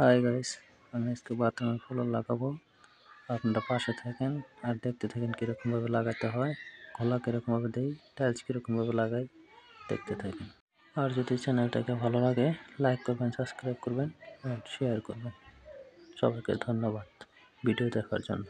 Hi guys, আমি আজকে বাথরুমের ফ্লোর লাগাবো। আপনারা পাশে থাকেন আর দেখতে থাকেন কীরকমভাবে লাগাতে হয়, খোলা কীরকমভাবে দেই, টাইলস কীরকমভাবে লাগাই, দেখতে থাকেন। আর যদি চ্যানেলটাকে ভালো লাগে লাইক করবেন, সাবস্ক্রাইব করবেন আর শেয়ার করবেন। সবাইকে ধন্যবাদ ভিডিও দেখার জন্য।